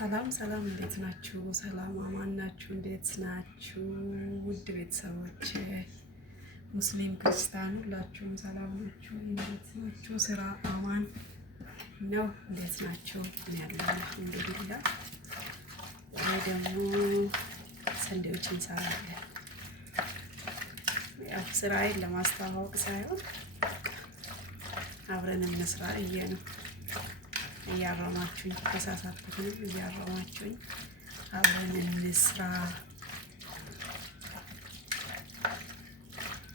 ሰላም ሰላም፣ እንዴት ናችሁ? ሰላም አማን ናችሁ? እንዴት ናችሁ? ውድ ቤተሰቦች ሙስሊም ክርስቲያን ሁላችሁም ሰላም ናችሁ? እንዴት ናችሁ? ስራ አማን ነው? እንዴት ናችሁ? እኔ ያለሁ አልሐምዱሊላህ። ወይ ደግሞ ሰንዴዎች እንሰራለን። ያው ስራዬን ለማስተዋወቅ ሳይሆን አብረን እንስራ እየ ነው። እያረማችሁኝ ተሳሳትኩትንም እያረማችሁኝ አብረን እንስራ።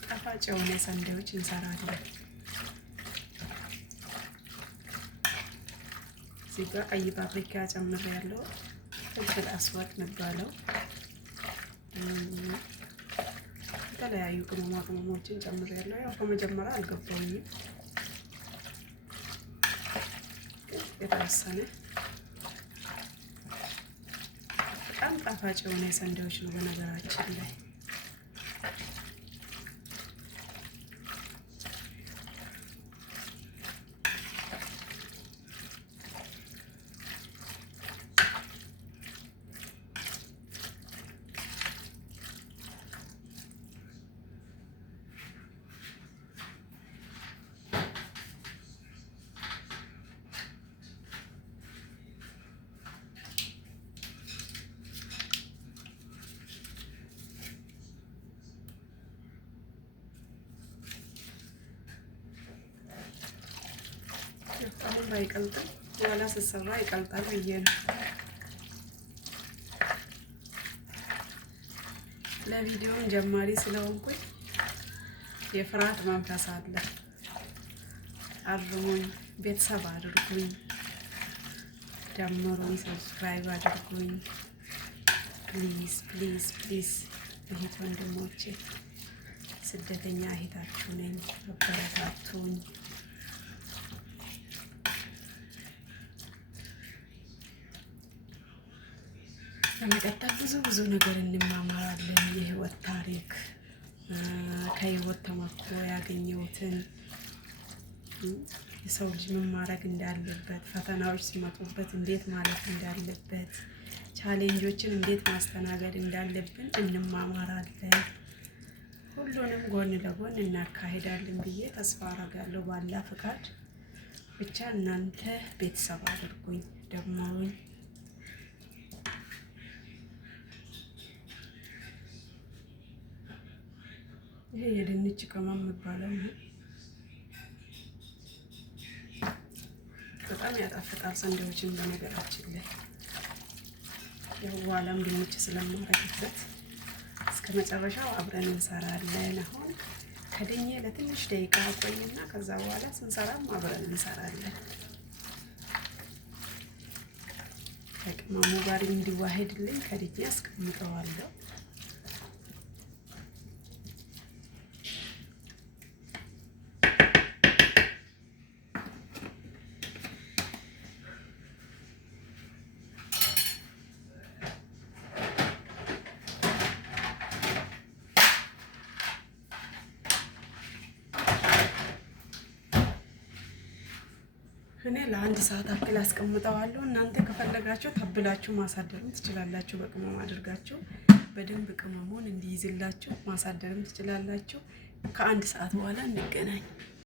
ጣፋጭ የሆነ ሰንዴዎች እንሰራለን። እዚህ ጋር ቀይ ፓፕሪካ ጨምሬያለሁ። ፍልፍል አስዋድ የሚባለው የተለያዩ ቅመማ ቅመሞችን ጨምሬያለሁ። ያው ከመጀመሪያ አልገባኝም የተወሰነ በጣም ጣፋጭ የሆነ ሰንዴዎች ነው በነገራችን ላይ። አሁን ባይቀልጥም በኋላ ስትሰራ ይቀልጣል ብዬ ነው። ለቪዲዮውን ጀማሪ ስለሆንኩኝ የፍርሃት መንፈስ አለ። አርሙኝ፣ ቤተሰብ አድርጉኝ፣ ደምሩኝ፣ ሰብስክራይብ አድርጉኝ። ፕሊዝ ፕሊዝ ፕሊዝ እህት ወንድሞቼ፣ ስደተኛ እህታችሁ ነኝ፣ አበረታቱኝ። በመቀጠል ብዙ ነገር እንማማራለን። የህይወት ታሪክ ከህይወት ተሞክሮ ያገኘሁትን የሰው ልጅ ምን ማድረግ እንዳለበት፣ ፈተናዎች ሲመጡበት እንዴት ማለፍ እንዳለበት፣ ቻሌንጆችን እንዴት ማስተናገድ እንዳለብን እንማማራለን። ሁሉንም ጎን ለጎን እናካሄዳለን ብዬ ተስፋ አደርጋለሁ ባላ ፍቃድ። ብቻ እናንተ ቤተሰብ አድርጉኝ፣ ደምሩኝ። ይሄ የድንች ቅመም የሚባለው ነው። በጣም ያጣፍጣል ሰንዴዎችን በነገራችን ላይ። በኋላም ድንች ስለማረግበት እስከ መጨረሻው አብረን እንሰራለን። አሁን ከድኜ ለትንሽ ደቂቃ ቆይና ከዛ በኋላ ስንሰራም አብረን እንሰራለን። ከቅመሙ ጋር እንዲዋሄድልኝ ከድኜ አስቀምጠዋለሁ። እኔ ለአንድ ሰዓት አክል አስቀምጠዋለሁ። እናንተ ከፈለጋችሁ ተብላችሁ ማሳደርም ትችላላችሁ። በቅመም አድርጋችሁ በደንብ ቅመሙን እንዲይዝላችሁ ማሳደርም ትችላላችሁ። ከአንድ ሰዓት በኋላ እንገናኝ።